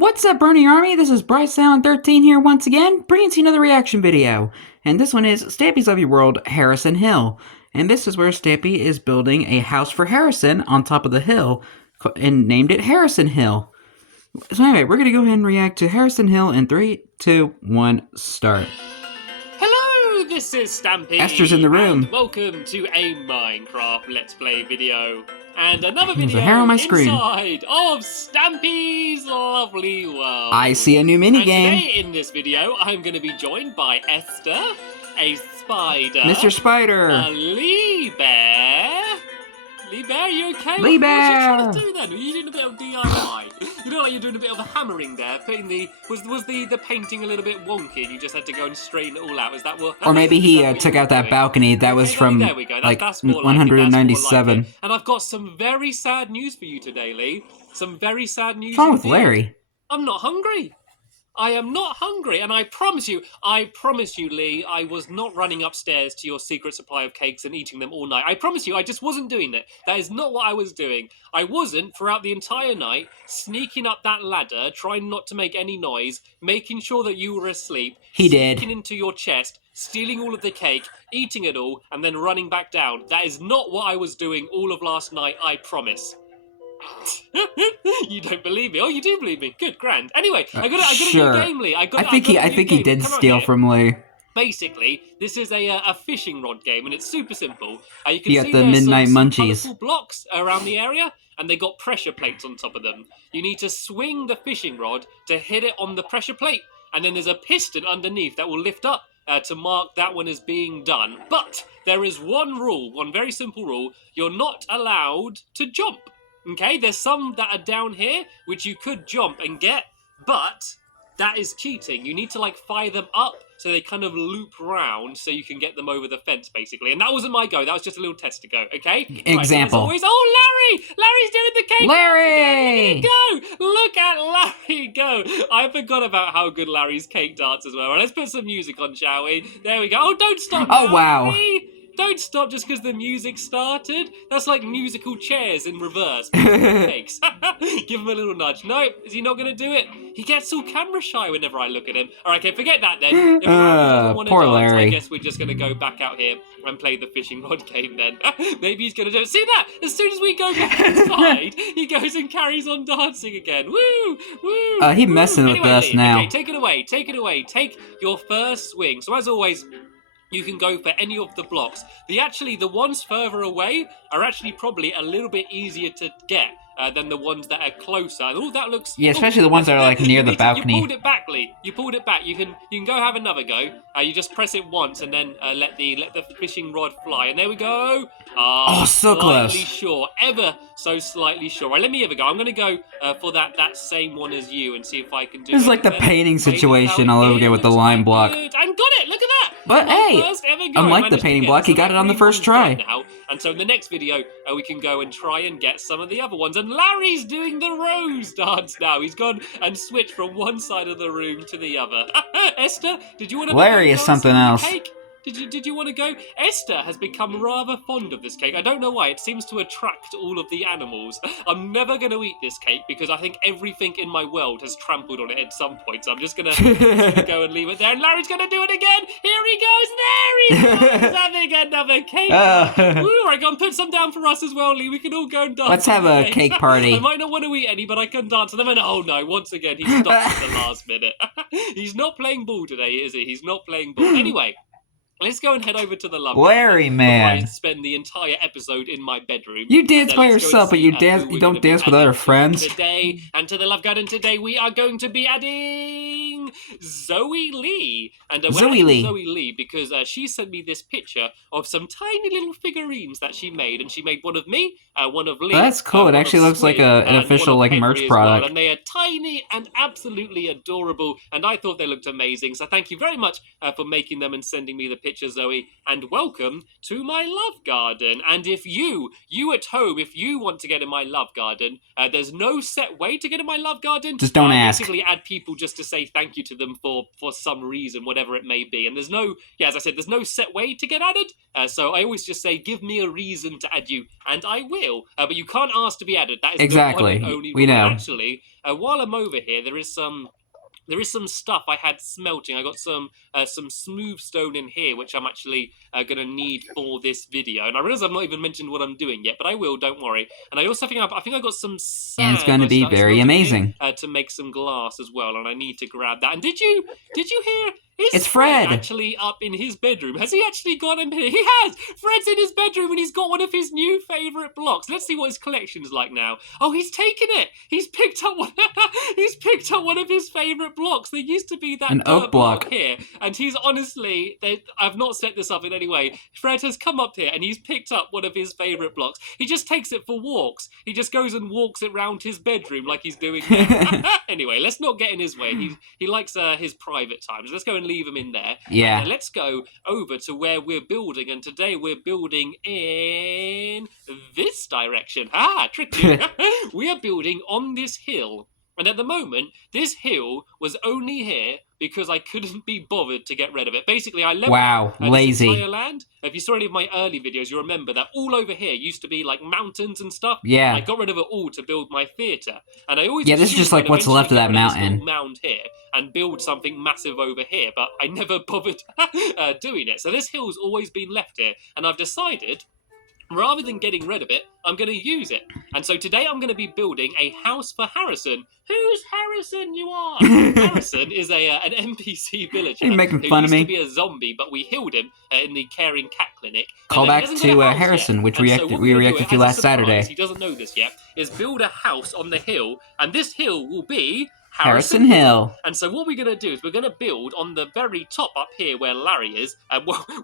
What's up, Bernie Army? This is BryceAllen13 here once again, bringing to you another reaction video. And this one is Stampy's Lovely World, Harrison Hill. And this is where Stampy is building a house for Harrison on top of the hill, and named it Harrison Hill. So anyway, we're going to go ahead and react to Harrison Hill in 3, 2, 1, start. Hello, this is Stampy. Esther's in the room. And welcome to a Minecraft Let's Play video. And another There's video a hair on my screen. inside of Stampy's Lovely World. I see a new minigame. Today in this video, I'm going to be joined by Esther, a spider, Mr. Spider, a Lee Bear. Lee Bear, you okay? Lee What Bear. was you trying to do then? Were you doing a bit of DIY? You know, like you're doing a bit of a hammering there, putting was the painting a little bit wonky and you just had to go and straighten it all out? Is that what? or maybe he what took you out that doing? balcony that was Okay, from there we go. like That's more like it. 197. That's more like it. And I've got some very sad news for you today, Lee. Some very sad news. What's wrong with indeed. Larry? I'm not hungry. I am not hungry, and I promise you, Lee, I was not running upstairs to your secret supply of cakes and eating them all night. I promise you, I just wasn't doing it. That is not what I was doing. I wasn't, throughout the entire night, sneaking up that ladder, trying not to make any noise, making sure that you were asleep. He did. Sneaking into your chest, stealing all of the cake, eating it all, and then running back down. That is not what I was doing all of last night, I promise. You don't believe me? Oh, you do believe me. Good, grand. Anyway, I got sure. a new game, Lee. I think he did steal from Lee. Basically, this is a fishing rod game, and it's super simple. You can He got see the there's midnight some munchies. colourful blocks around the area, and they got pressure plates on top of them. You need to swing the fishing rod to hit it on the pressure plate, and then there's a piston underneath that will lift up to mark that one as being done. But there is one rule, one very simple rule. You're not allowed to jump. Okay, there's some that are down here, which you could jump and get, but that is cheating. You need to, like, fire them up so they kind of loop round so you can get them over the fence, basically. And that wasn't my go. That was just a little test to go, okay? Example. Right, so as always, oh, Larry! Larry's doing the cake! Larry! Go! Look at Larry go! I forgot about how good Larry's cake dance as well. Right, let's put some music on, shall we? There we go. Oh, don't stop, Oh, Larry! wow. Don't stop just because the music started. That's like musical chairs in reverse. Cakes. Give him a little nudge. No, is he not going to do it? He gets all camera shy whenever I look at him. All right, okay, forget that then. If Larry doesn't want to poor dance, Larry. I guess we're just going to go back out here and play the fishing rod game then. Maybe he's going to do it. See that? As soon as we go back inside, he goes and carries on dancing again. Woo! Woo! He's messing with Anyway, us Lee, now. Okay, take it away. Take it away. Take your first swing. So as always, you can go for any of the blocks. The ones further away are actually probably a little bit easier to get than the ones that are closer. And all that looks... Yeah, especially the ones that are like near the balcony. You pulled it back, Lee. You pulled it back. You can go have another go. You just press it once and then let the fishing rod fly. And there we go. Oh, so close. Slightly short. Ever so slightly short. Right, let me have a go. I'm going to go for that same one as you and see if I can do it. This is like the painting situation all over again with the lime block. And got it. Look at that. But My hey, first ever go. unlike I the managed to painting get block, he some got it on the green first ones try. done now. And so in the next video, we can go and try and get some of the other ones. And Larry's doing the rose dance now. He's gone and switched from one side of the room to the other. Esther, did you want to... Larry is something else. Cake? Did you want to go? Esther has become rather fond of this cake. I don't know why. It seems to attract all of the animals. I'm never going to eat this cake because I think everything in my world has trampled on it at some point. So I'm just going to go and leave it there. And Larry's going to do it again. Here he goes. There he goes. Having another cake. Ooh, right, go and put some down for us as well, Lee. We can all go and dance. Let's have a cake. cake party. I might not want to eat any, but I can dance to them. And oh no, once again, he stopped at the last minute. He's not playing ball today, is he? He's not playing ball. Anyway. Let's go and head over to the lovely Larry, man. I spend the entire episode in my bedroom. You dance by Let's go yourself, and but see, you who we're don't gonna be dance with other adding friends. Today, and to the Love Garden today, we are going to be adding Zoe Lee. And Zoe Lee. Zoe Lee, because she sent me this picture of some tiny little figurines that she made. And she made one of me, one of Lee. Oh, that's cool. It one actually of looks like Squid, an and official one of like Henry merch as well. product. And they are tiny and absolutely adorable. And I thought they looked amazing. So thank you very much for making them and sending me the picture. picture, Zoe, and welcome to my love garden. And if you at home, if you want to get in my love garden, there's no set way to get in my love garden. Just don't ask. Basically add people just to say thank you to them for some reason, whatever it may be. And there's no, as I said, there's no set way to get added. So I always just say, give me a reason to add you, and I will. But you can't ask to be added. That is exactly. the one and only rule. We know. Actually, while I'm over here, there is some stuff I had smelting. I got some smooth stone in here, which I'm actually going to need for this video. And I realize I've not even mentioned what I'm doing yet, but I will, don't worry. And I also think I got some sand. And it's going to be very amazing. To make some glass as well, and I need to grab that. And did you hear? It's Fred. Actually up in his bedroom. Has he actually got him here? He has! Fred's in his bedroom and he's got one of his new favourite blocks. Let's see what his collection's like now. Oh, he's taken it! He's picked up one he's picked up one of his favourite blocks. There used to be that an oak block here. And he's honestly, I've not set this up in any way. Fred has come up here and he's picked up one of his favourite blocks. He just takes it for walks. He just goes and walks it round his bedroom like he's doing now. Anyway, let's not get in his way. He likes his private times. Let's go and leave him in there. Yeah. And let's go over to where we're building, and today we're building in this direction. Tricky. We are building on this hill. And at the moment, this hill was only here because I couldn't be bothered to get rid of it. Basically, I leveled lazy. this entire land. If you saw any of my early videos, you'll remember that all over here used to be like mountains and stuff. Yeah. I got rid of it all to build my theatre. And I always this is just like what's left of that mountain. This mound here and build something massive over here, but I never bothered doing it. So this hill's always been left here, and I've decided, rather than getting rid of it, I'm going to use it. And so today I'm going to be building a house for Harrison. Who's Harrison, you are? Harrison is an NPC villager. You're making fun of me. He used to be a zombie, but we healed him in the Caring Cat Clinic. Call back to Harrison, which we reacted to last Saturday. He doesn't know this yet. Is build a house on the hill, and this hill will be Harrison Hill. And so what we're going to do is we're going to build on the very top up here where Larry is,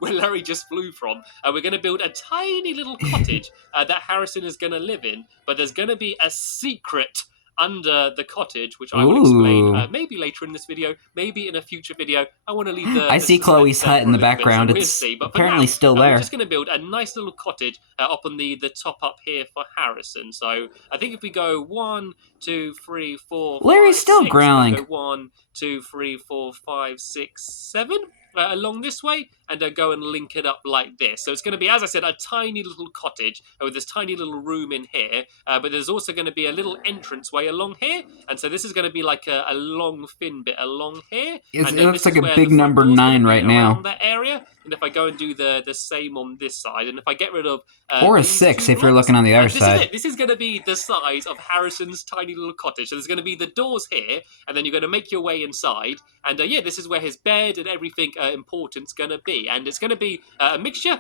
where Larry just flew from. We're going to build a tiny little cottage that Harrison is going to live in, but there's going to be a secret under the cottage, which I will explain maybe later in this video, maybe in a future video. I want to leave I see Chloe's hut in the background. It's apparently still there. We're just going to build a nice little cottage up on the top up here for Harrison. So I think if we go 1, 2, 3, 4, Larry's 5, still 6, growling. Go 1, 2, 3, 4, 5, 6, 7. Along this way, and go and link it up like this. So it's going to be, as I said, a tiny little cottage with this tiny little room in here, but there's also going to be a little entranceway along here, and so this is going to be like a long thin bit along here. It looks like a big number 9 right now. That area, and if I go and do the same on this side, and if I get rid of or a 6 if you're looking on the other side. This is going to be the size of Harrison's tiny little cottage. So there's going to be the doors here, and then you're going to make your way inside, and this is where his bed and everything important's going to be, and it's going to be a mixture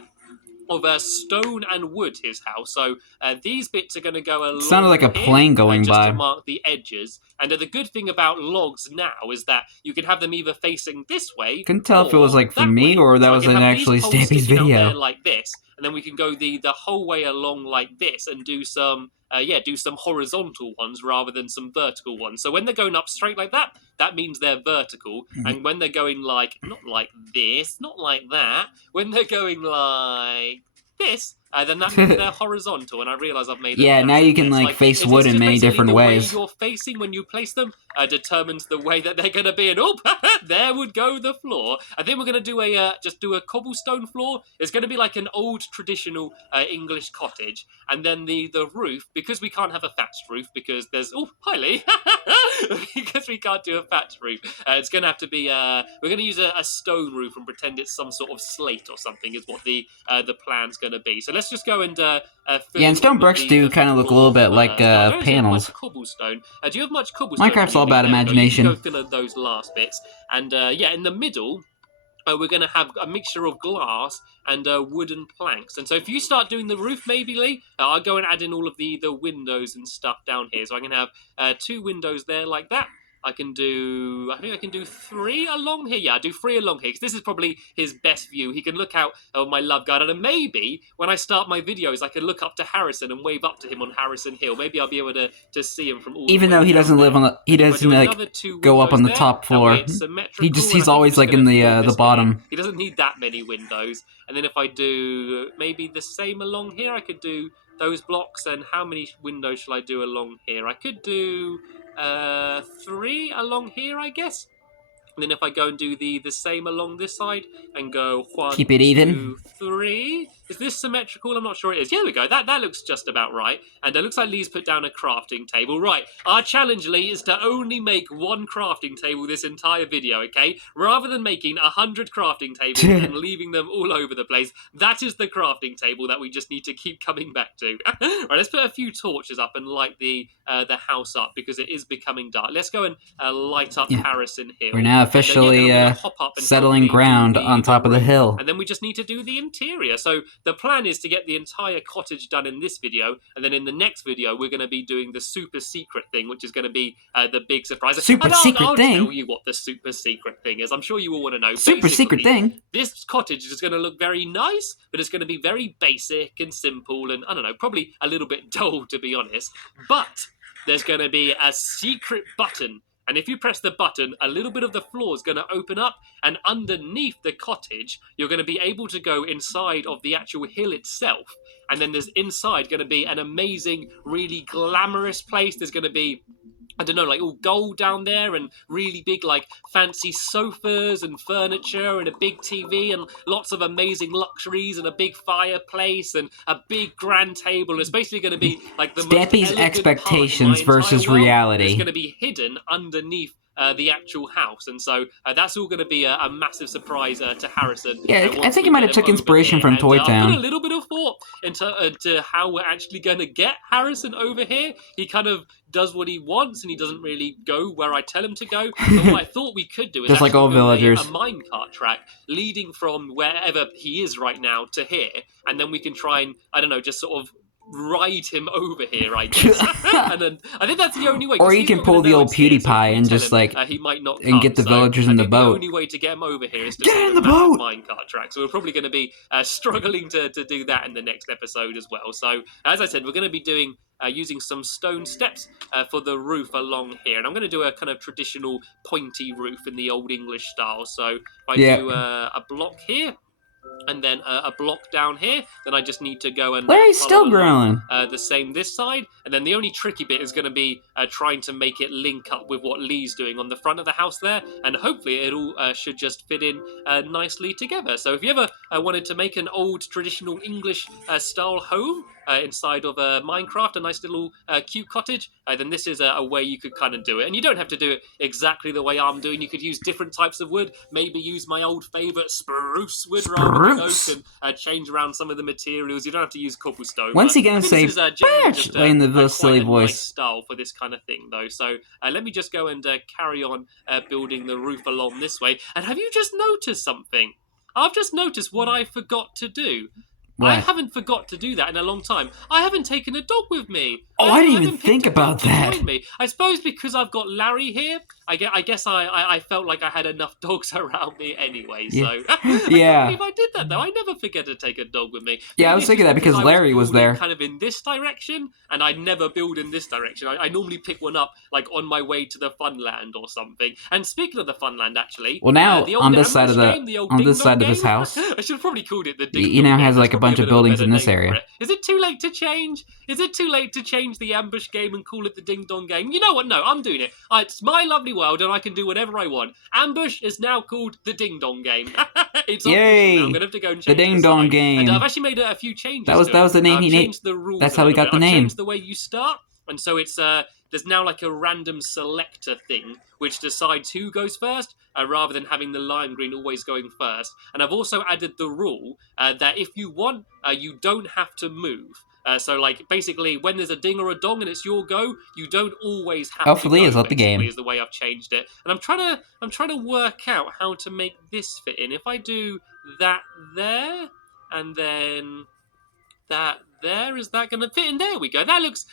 of stone and wood, his house. So these bits are going to go along. Sounded like a plane going just by. to mark the edges. And the good thing about logs now is that you can have them either facing this way. Couldn't tell if it was like for me or that was actually Stampy's video. Like this, and then we can go the whole way along like this and do some horizontal ones rather than some vertical ones. So when they're going up straight like that, that means they're vertical. And when they're going like, not like this, not like that, when they're going like this, then that means they're horizontal, and I realise I've made it. Now you can face wood in many different ways. The way you're facing when you place them determines the way that they're going to be, and there would go the floor. I think we're going to do a cobblestone floor. It's going to be like an old traditional English cottage, and then the roof, because we can't have a thatched roof because there's hi Lee, because we can't do a thatched roof. It's going to have to be we're going to use a stone roof and pretend it's some sort of slate or something is what the plan's going to be. So let's just go and and stone bricks do kind of look a little bit like panels. Cobblestone. Do you have much cobblestone? Minecraft's all about imagination. You can go fill in those last bits, and in the middle. We're going to have a mixture of glass and wooden planks. And so if you start doing the roof, maybe, Lee, I'll go and add in all of the windows and stuff down here. So I can have 2 windows there like that. I think I can do 3 along here. Yeah, I'll do 3 along here, because this is probably his best view. He can look out of my love garden, and maybe when I start my videos, I can look up to Harrison and wave up to him on Harrison Hill. Maybe I'll be able to see him from all Even the way though he down doesn't there. live on the, he doesn't like go up on the top That way floor. it's symmetrical. He's always like in the bottom. He doesn't need that many windows. And then if I do maybe the same along here, I could do those blocks. And how many windows shall I do along here? I could do 3 along here, I guess. And then if I go and do the same along this side and go 1, Keep it even. 2, 3. Is this symmetrical? I'm not sure it is. Yeah, there we go. That looks just about right. And it looks like Lee's put down a crafting table. Right. Our challenge, Lee, is to only make 1 crafting table this entire video, okay? Rather than making 100 crafting tables and leaving them all over the place, that is the crafting table that we just need to keep coming back to. Right, let's put a few torches up and light the house up, because it is becoming dark. Let's go and light up Harrison Hill. We're now officially settling ground on top of the hill. And then we just need to do the interior. So the plan is to get the entire cottage done in this video, and then in the next video we're going to be doing the super secret thing, which is going to be the big surprise. I'll tell you what the super secret thing is. I'm sure you all want to know. Super secret thing? This cottage is going to look very nice, but it's going to be very basic and simple, and I don't know, probably a little bit dull, to be honest. But there's going to be a secret button. And if you press the button, a little bit of the floor is going to open up, and underneath the cottage, you're going to be able to go inside of the actual hill itself. And then there's inside going to be an amazing, really glamorous place. There's going to be, I don't know, like all gold down there, and really big, like fancy sofas and furniture and a big TV and lots of amazing luxuries and a big fireplace and a big grand table. It's basically going to be like the Stampy's expectations versus reality. It's going to be hidden underneath the actual house, and so that's all going to be a massive surprise to Harrison. Yeah, I think he might have took inspiration from Toy Town. I put a little bit of thought into how we're actually going to get Harrison over here. He kind of does what he wants, and he doesn't really go where I tell him to go. But what I thought we could do is just like all villagers, a minecart track leading from wherever he is right now to here, and then we can try and, I don't know, just sort of ride him over here, I guess. And then I think that's the only way. Or you can pull the old PewDiePie and just like he might not and get the villagers in the boat. The only way to get him over here is to get in the boat. Minecart track. So we're probably going to be struggling to do that in the next episode as well. So as I said, we're going to be doing using some stone steps for the roof along here, and I'm going to do a kind of traditional pointy roof in the old English style. So if I do a block here, and then a block down here, then I just need to go and Larry's still growing. The same this side, and then the only tricky bit is going to be trying to make it link up with what Lee's doing on the front of the house there, and hopefully it all should just fit in nicely together. So if you ever wanted to make an old traditional English style home inside of Minecraft, a nice little cute cottage, then this is a way you could kind of do it. And you don't have to do it exactly the way I'm doing. You could use different types of wood, maybe use my old favourite spruce wood rather than oak, and change around some of the materials. You don't have to use cobblestone. Once again, say "Batch" in the silly voice. Nice style for this kind of thing, though. So let me just go and carry on building the roof along this way. And have you just noticed something? I've just noticed what I forgot to do. What? I haven't forgot to do that in a long time. I haven't taken a dog with me. Oh, I didn't even think about that. Me. I suppose because I've got Larry here, I guess I felt like I had enough dogs around me anyway. So I can't believe I did that, though. I never forget to take a dog with me. Yeah, I was thinking that because Larry was there. Kind of in this direction, and I never build in this direction. I normally pick one up like on my way to the Funland or something. And speaking of the Funland, actually, well, now on this side of this house, I should have probably called it the Ding Dong He now game. has like a bunch of buildings in this area. Is it too late to change? Is it too late to change the ambush game and call it the Ding Dong game? You know what? No, I'm doing it. It's my lovely world, and I can do whatever I want. Ambush is now called the Ding Dong game. It's Yay! I'm gonna have to go and change the Ding Dong game. And I've actually made a few changes. That was the name he named. That's how he got the name. I've changed the way you start, and so it's there's now like a random selector thing which decides who goes first, rather than having the lime green always going first. And I've also added the rule that if you want, you don't have to move. So, like, basically, when there's a ding or a dong and it's your go, you don't always have to go. Hopefully, it's not the game. Is the way I've changed it, and I'm trying to work out how to make this fit in. If I do that there, and then that there. Is that going to fit in? There we go. That looks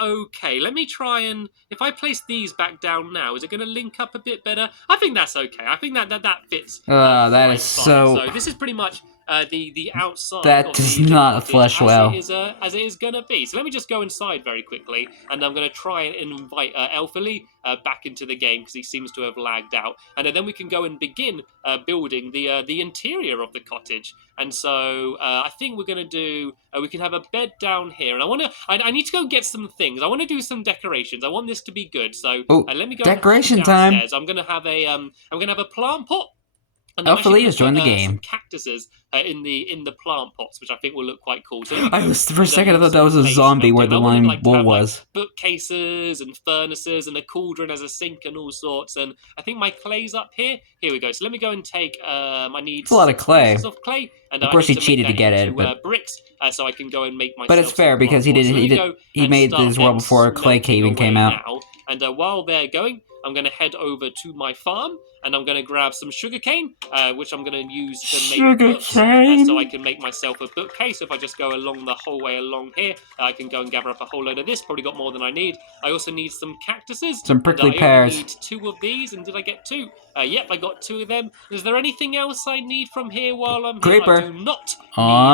okay. Let me try and if I place these back down now, is it going to link up a bit better? I think that's okay. I think that fits. That is fine. so. This is pretty much the outside. That of does the not cottage flush well. as it is gonna be. So let me just go inside very quickly, and I'm gonna try and invite Elfily back into the game because he seems to have lagged out, and then we can go and begin building the interior of the cottage. And so I think we're gonna do. We can have a bed down here, and I need to go and get some things. I want to do some decorations. I want this to be good. So let me go. Decoration downstairs. time. I'm gonna have a plant pot. And Elfily has joined the some game. cactuses in the plant pots, which I think will look quite cool. So For a second I thought that was a zombie where the lime wool was. Bookcases and furnaces and a cauldron as a sink and all sorts. And I think my clay's up here. Here we go. So let me go and take. I need it's a lot of clay. Pieces of clay. And of course, he cheated to get it, but bricks, so I can go and make myself. But it's fair because he made this world before clay caving came out. Now. And while they're going, I'm going to head over to my farm, and I'm going to grab some sugarcane, which I'm going to use to make books, so I can make myself a bookcase. So if I just go along the whole way along here, I can go and gather up a whole load of this. Probably got more than I need. I also need some cactuses. Some prickly pears. I need 2 of these, and did I get 2? Yep, I got 2 of them. Is there anything else I need from here while I'm here? Creeper. I do not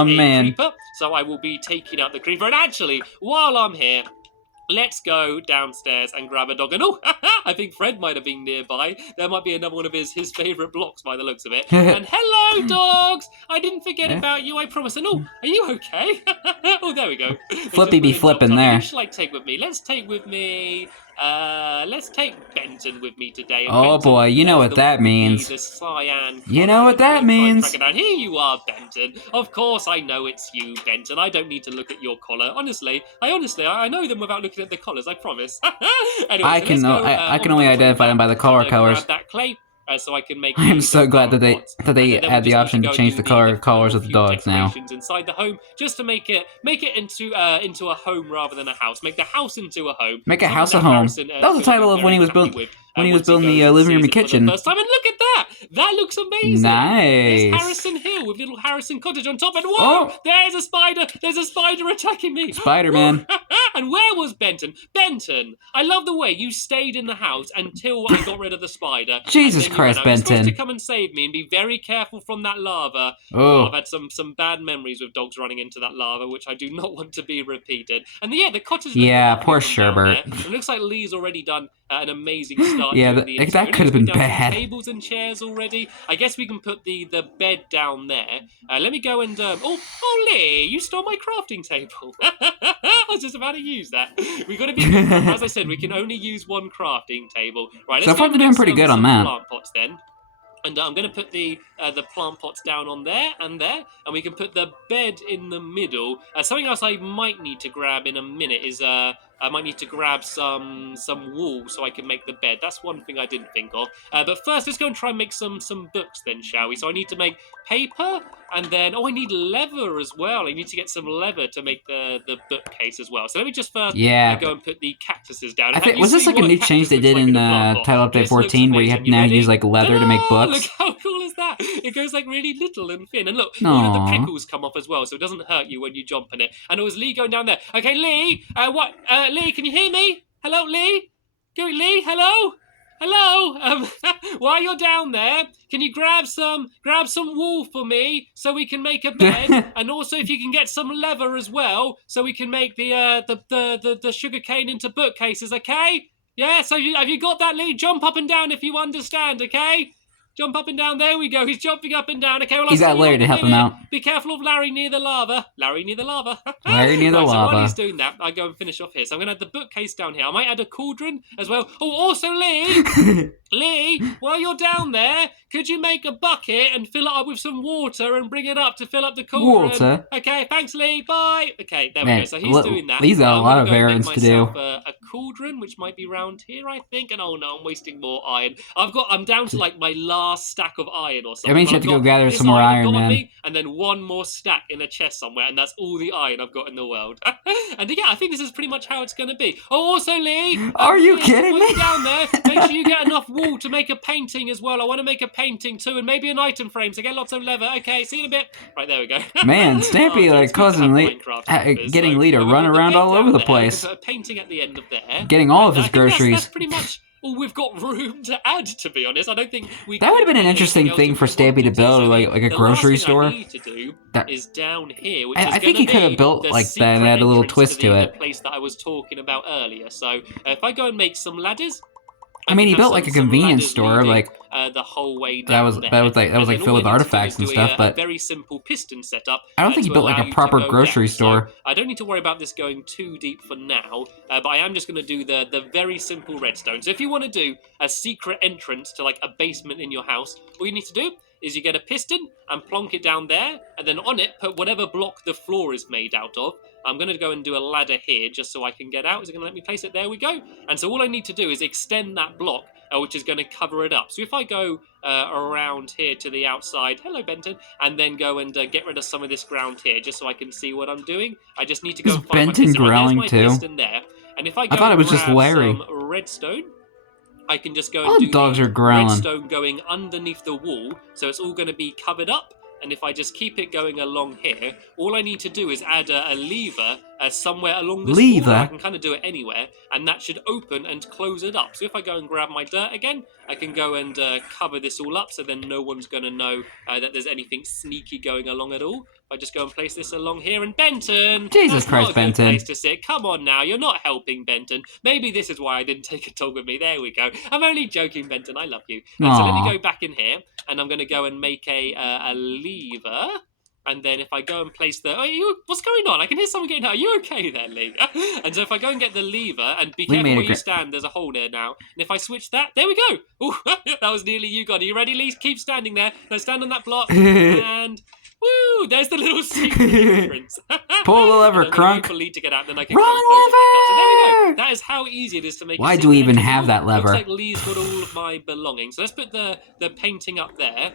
need a creeper, so I will be taking out the creeper. And actually, while I'm here, let's go downstairs and grab a dog. And I think Fred might have been nearby. There might be another one of his favourite blocks by the looks of it. And hello, dogs! I didn't forget about you, I promise. And are you okay? There we go. Flippy be flipping there. Who shall I take with me? Let's take with me... let's take Benton with me today. And Benton, boy, you know what that means. The cyan. You know what that means. Here you are, Benton. Of course, I know it's you, Benton. I don't need to look at your collar. Honestly, I know them without looking at the collars. I promise. Anyway, I can only identify them by the collar colors. Grab that clay. So I can make. I am so glad that they add the option to change the colors of the dogs now. Inside the home, just to make it into a home rather than a house. Make the house into a home. Make a house a home. That was the title of when he was building the living room and kitchen. First time, and look at that! That looks amazing. Nice. There's Harrison Hill with little Harrison Cottage on top, and whoa! There's a spider. There's a spider attacking me. Spider-Man. And where was Benton? Benton, I love the way you stayed in the house until I got rid of the spider. Jesus Christ, Benton. You're supposed to come and save me and be very careful from that lava. Oh, I've had some bad memories with dogs running into that lava, which I do not want to be repeated. And the cottage. Yeah, poor Sherbert. It looks like Lee's already done an amazing start. Yeah, that could have been bad. Tables and chairs already. I guess we can put the bed down there. Let me go and Lee, you stole my crafting table. I was just about to use that. We got to be as I said, we can only use one crafting table. Right. So far they're doing pretty good on that. Plant pots then. And I'm going to put the plant pots down on there, and we can put the bed in the middle. Something else I might need to grab in a minute is I might need to grab some wool so I can make the bed. That's one thing I didn't think of. But first, let's go and try and make some books then, shall we? So I need to make paper, and then I need leather as well. I need to get some leather to make the bookcase as well. So let me just first go and put the cactuses down. Was this like a new change they did in Title Update 14 where you have to now use like leather to make books? Look how cool is that? It goes like really little and thin. And look, all of the prickles come off as well, so it doesn't hurt you when you jump on it. And it was Lee going down there. Okay, Lee, Lee, can you hear me? Hello, Lee? Go, Lee, hello? Hello? While you're down there, can you grab some wool for me so we can make a bed? And also if you can get some leather as well so we can make the sugarcane into bookcases, okay? Yeah, so have you got that, Lee? Jump up and down if you understand, okay? Jump up and down. There we go. He's jumping up and down. Okay, well, he's got Larry to help him out. Be careful of Larry near the lava. Larry near the lava. So while he's doing that, I go and finish off here. So I'm going to add the bookcase down here. I might add a cauldron as well. Oh, also, Lee. Lee, while you're down there, could you make a bucket and fill it up with some water and bring it up to fill up the cauldron? Water? Okay, thanks, Lee. Bye. Okay, there we go. So he's doing that. He's got a lot of errands to do. A cauldron, which might be round here, I think. And oh no, I'm wasting more iron. I'm down to like my last stack of iron or something. That means you have to go gather some more iron, man. And then one more stack in a chest somewhere, and that's all the iron I've got in the world. And yeah, I think this is pretty much how it's going to be. Oh, also, Lee. Are you kidding me? Down there, make sure you get enough water wool to make a painting as well. I want to make a painting too, and maybe an item frame to get lots of leather. Okay, see you in a bit. Right, there we go. Man, Stampy causing getting Lee to run around all over the place. Put a painting at the end of there. Getting all of his groceries. That's pretty much all we've got room to add, to be honest. I don't think we. That would have been an interesting thing for Stampy to build, like a grocery store. The last thing I need to do is down here, which I think he could have built like that and add a little twist to it. The place that I was talking about earlier. So if I go and make some ladders. I mean, he built like a convenience store, like the whole way down that was like filled with artifacts and stuff. But very simple piston setup. I don't think he built like a proper grocery store. So I don't need to worry about this going too deep for now. But I am just going to do the very simple redstone. So if you want to do a secret entrance to like a basement in your house, all you need to do is you get a piston and plonk it down there, and then on it put whatever block the floor is made out of. I'm going to go and do a ladder here just so I can get out. Is it going to let me place it? There we go. And so all I need to do is extend that block, which is going to cover it up. So if I go around here to the outside, hello Benton, and then go and get rid of some of this ground here just so I can see what I'm doing. I just need to go and find Benton my piston. growling There's my too? piston there. And if I thought it was just Larry. Some redstone, I can just go All and do dogs are growling. redstone going underneath the wall, so it's all going to be covered up. And if I just keep it going along here, all I need to do is add a lever somewhere along this wall. I can kind of do it anywhere, and that should open and close it up. So if I go and grab my dirt again, I can go and cover this all up, so then no one's going to know that there's anything sneaky going along at all. If I just go and place this along here, and Benton! Jesus Christ, not a Benton. Good place to sit. Come on now, you're not helping, Benton. Maybe this is why I didn't take a dog with me. There we go. I'm only joking, Benton. I love you. So let me go back in here, and I'm going to go and make a lever. And then if I go and place the... what's going on? I can hear someone getting out. Are you okay there, Lee? And so if I go and get the lever, and be careful where you stand, there's a hole there now. And if I switch that, there we go. Ooh, that was nearly you, God. Are you ready, Lee? Keep standing there. Now stand on that block. And... woo! There's the little secret entrance. Pull the lever, Crunk. For Lee to get out, then I can Wrong lever! So there we go. That is how easy it is to make. Why do we even have that lever? Looks like Lee's got all of my belongings. So let's put the painting up there.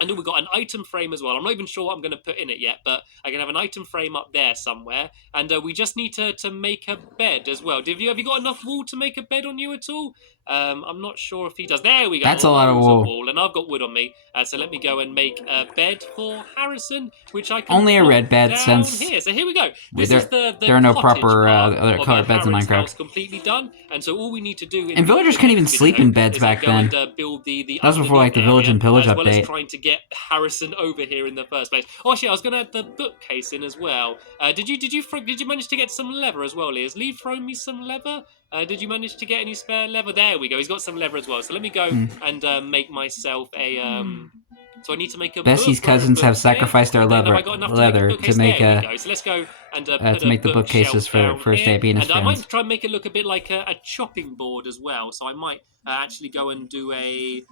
And then we've got an item frame as well. I'm not even sure what I'm going to put in it yet, but I can have an item frame up there somewhere. And we just need to make a bed as well. Have you got enough wool to make a bed on you at all? I'm not sure if he does. There we go. That's a lot of wool. And I've got wood on me. So let me go and make a bed for Harrison, which I can only a red bed down since here. So here we go. This is the there are no cottage proper part other of colored beds in Harris's Minecraft. house completely done. And so all we need to do... And villagers couldn't even sleep in beds back then. Build the that was before like the Village and Pillage as update. well as trying to get Harrison over here in the first place. Oh, actually, I was going to add the bookcase in as well. Did you manage to get some leather as well, Lee? Has Lee thrown me some leather? Did you manage to get any spare leather? There we go. He's got some leather as well. So let me go and make myself a... So I need to make a Bessie's cousins have sacrificed their leather to make a... So let's go and to make the bookcases for Stampy and his friends. I might try and make it look a bit like a chopping board as well. So I might actually go and do a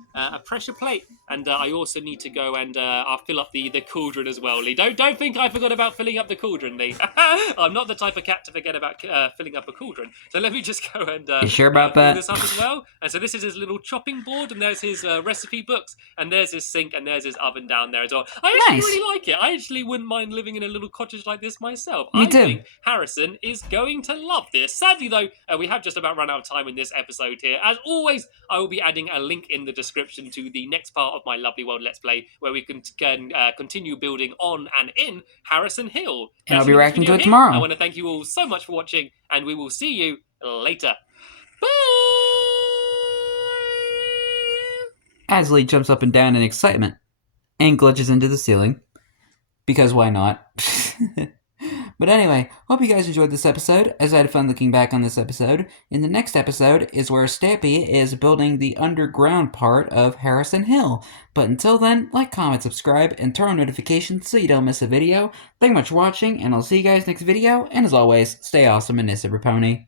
pressure plate, and I also need to go and I'll fill up the cauldron as well, Lee. Don't think I forgot about filling up the cauldron, Lee. I'm not the type of cat to forget about filling up a cauldron. So let me just go and you sure about that? This up as well. And so this is his little chopping board, and there's his recipe books, and there's his sink, and there's his oven down there as well. I actually really like it. I actually wouldn't mind living in a little cottage like this myself. Me too. I think Harrison is going to love this. Sadly, though, we have just about run out of time in this episode here. As always, I will be adding a link in the description to the next part of my Lovely World Let's Play, where we can continue building on and in Harrison Hill. And I'll be reacting to it tomorrow. I want to thank you all so much for watching, and we will see you later. Bye! As Lee jumps up and down in excitement and glitches into the ceiling. Because why not? But anyway, hope you guys enjoyed this episode, as I had fun looking back on this episode. In the next episode is where Stampy is building the underground part of Harrison Hill. But until then, like, comment, subscribe, and turn on notifications so you don't miss a video. Thank you much for watching, and I'll see you guys next video, and as always, stay awesome and Nissa Pony.